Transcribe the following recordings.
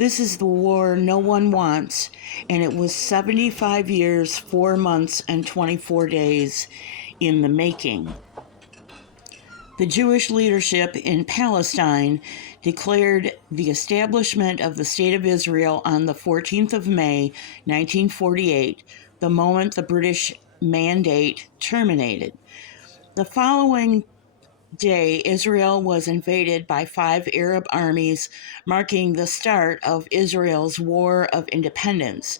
This is the war no one wants, and it was 75 years, 4 months, and 24 days in the making. The Jewish leadership in Palestine declared the establishment of the State of Israel on the 14th of May, 1948, the moment the British Mandate terminated. The following day, Israel was invaded by 5 Arab armies, marking the start of Israel's War of Independence.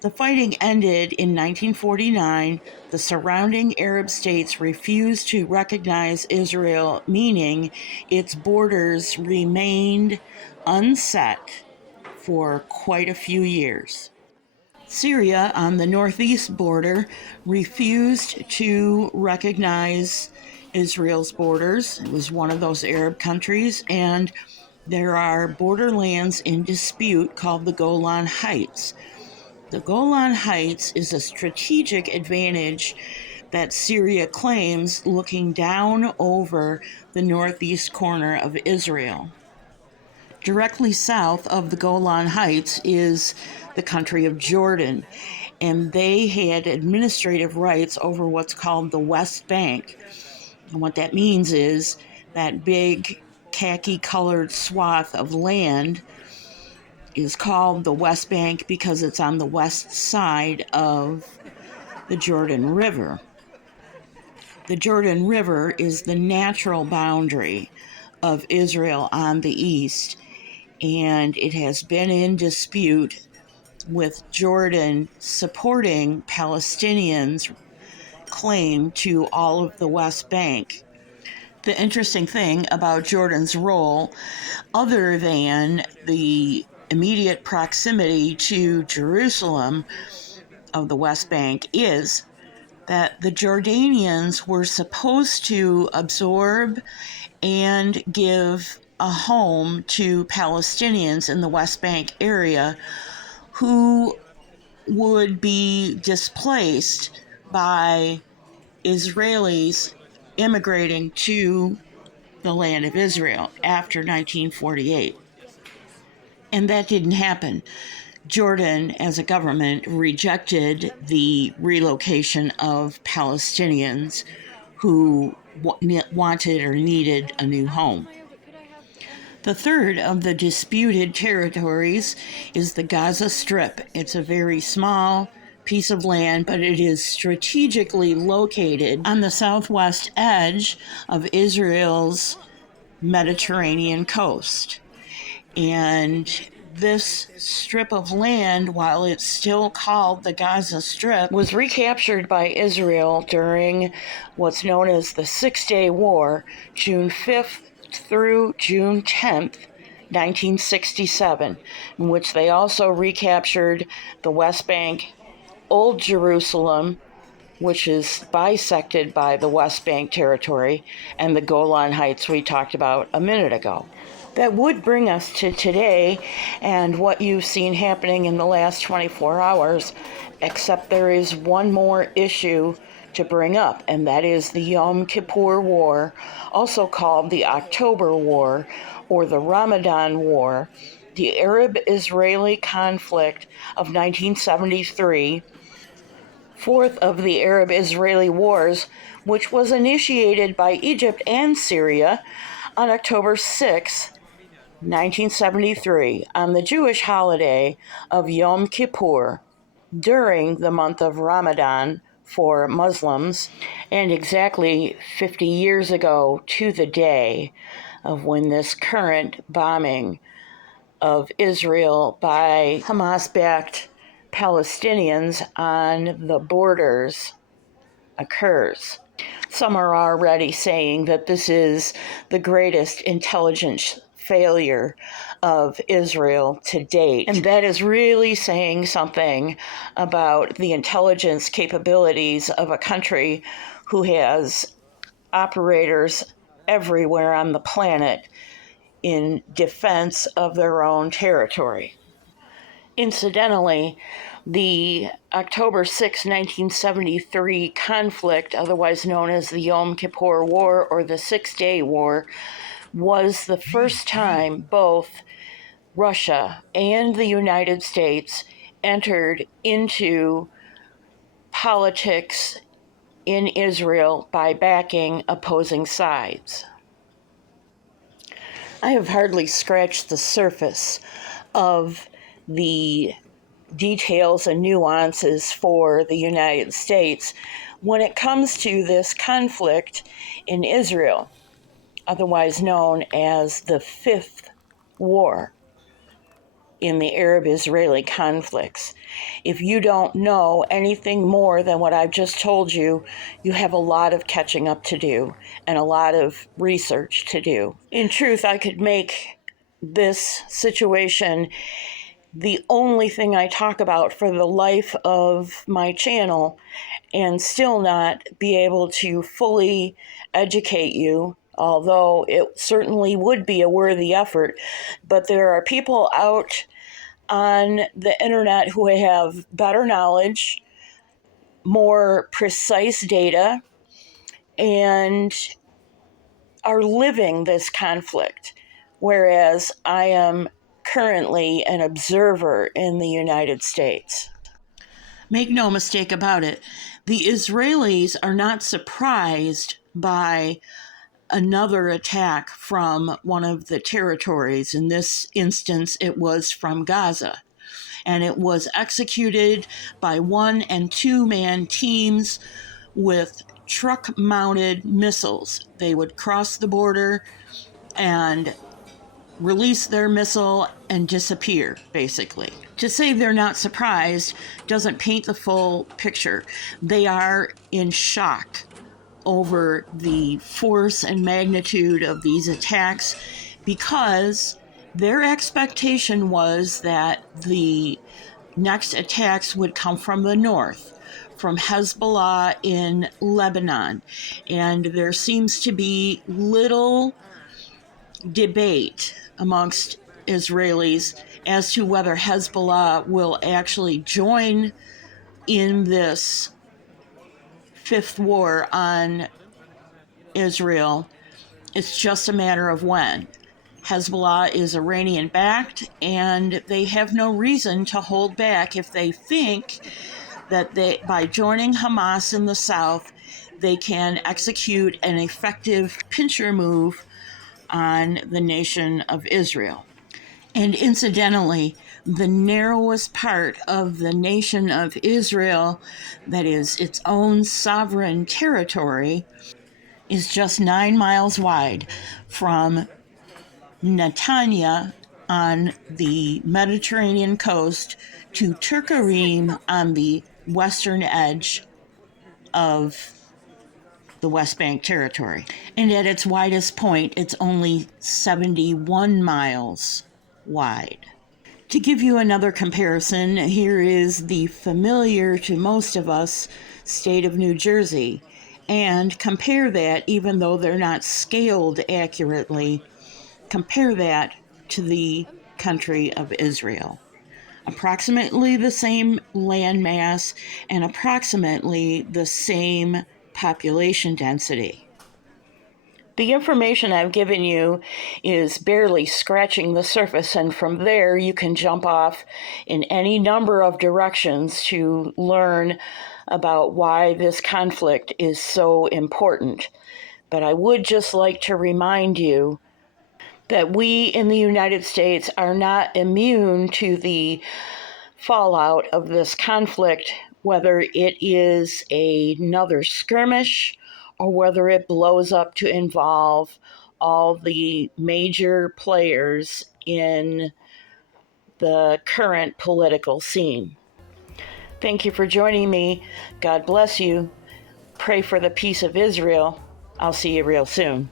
The fighting ended in 1949. The surrounding Arab states refused to recognize Israel, meaning its borders remained unset for quite a few years. Syria, on the northeast border, refused to recognize Israel's borders. It was one of those Arab countries, and there are borderlands in dispute called the Golan Heights. The Golan Heights is a strategic advantage that Syria claims looking down over the northeast corner of Israel. Directly south of the Golan Heights is the country of Jordan, and they had administrative rights over what's called the West Bank. And what that means is that big khaki-colored swath of land is called the West Bank because it's on the west side of the Jordan River. The Jordan River is the natural boundary of Israel on the east, and it has been in dispute with Jordan supporting Palestinians' claim to all of the West Bank. The interesting thing about Jordan's role, other than the immediate proximity to Jerusalem of the West Bank, is that the Jordanians were supposed to absorb and give a home to Palestinians in the West Bank area who would be displaced by Israelis immigrating to the land of Israel after 1948. And that didn't happen. Jordan, as a government, rejected the relocation of Palestinians who wanted or needed a new home. The third of the disputed territories is the Gaza Strip. It's a very small piece of land, but it is strategically located on the southwest edge of Israel's Mediterranean coast. And this strip of land, while it's still called the Gaza Strip, was recaptured by Israel during what's known as the Six-Day War, June 5th through June 10th, 1967, in which they also recaptured the West Bank, Old Jerusalem, which is bisected by the West Bank territory, and the Golan Heights we talked about a minute ago. That would bring us to today and what you've seen happening in the last 24 hours, except there is one more issue to bring up, and that is the Yom Kippur War, also called the October War or the Ramadan War, the Arab-Israeli conflict of 1973, fourth of the Arab-Israeli Wars, which was initiated by Egypt and Syria on October 6, 1973, on the Jewish holiday of Yom Kippur during the month of Ramadan for Muslims, and exactly 50 years ago to the day of when this current bombing of Israel by Hamas-backed Palestinians on the borders occurs. Some are already saying that this is the greatest intelligence failure of Israel to date. And that is really saying something about the intelligence capabilities of a country who has operators everywhere on the planet in defense of their own territory. Incidentally, the October 6, 1973 conflict, otherwise known as the Yom Kippur War or the Six-Day War, was the first time both Russia and the United States entered into politics in Israel by backing opposing sides. I have hardly scratched the surface of the details and nuances for the United States when it comes to this conflict in Israel, otherwise known as the Fifth War in the Arab-Israeli conflicts. If you don't know anything more than what I've just told you, you have a lot of catching up to do and a lot of research to do. In truth, I could make this situation the only thing I talk about for the life of my channel and still not be able to fully educate you, although it certainly would be a worthy effort. But there are people out on the internet who have better knowledge, more precise data, and are living this conflict, whereas I am currently an observer in the United States. Make no mistake about it, the Israelis are not surprised by another attack from one of the territories. In this instance, it was from Gaza, and it was executed by 1- and 2-man teams with truck-mounted missiles. They would cross the border and release their missile and disappear, basically. To say they're not surprised doesn't paint the full picture. They are in shock over the force and magnitude of these attacks because their expectation was that the next attacks would come from the north, from Hezbollah in Lebanon. And there seems to be little debate amongst Israelis as to whether Hezbollah will actually join in this fifth war on Israel. It's just a matter of when. Hezbollah is Iranian-backed, and they have no reason to hold back if they think that by joining Hamas in the south, they can execute an effective pincher move on the nation of Israel. And incidentally, the narrowest part of the nation of Israel, that is its own sovereign territory, is just 9 miles wide from Netanya on the Mediterranean coast to Turkarim on the western edge of the West Bank territory. And at its widest point, it's only 71 miles wide. To give you another comparison, here is the familiar to most of us state of New Jersey. And compare that, even though they're not scaled accurately, compare that to the country of Israel. Approximately the same landmass and approximately the same population density. The information I've given you is barely scratching the surface, and from there you can jump off in any number of directions to learn about why this conflict is so important. But I would just like to remind you that we in the United States are not immune to the fallout of this conflict, whether it is another skirmish or whether it blows up to involve all the major players in the current political scene. Thank you for joining me. God bless you. Pray for the peace of Israel. I'll see you real soon.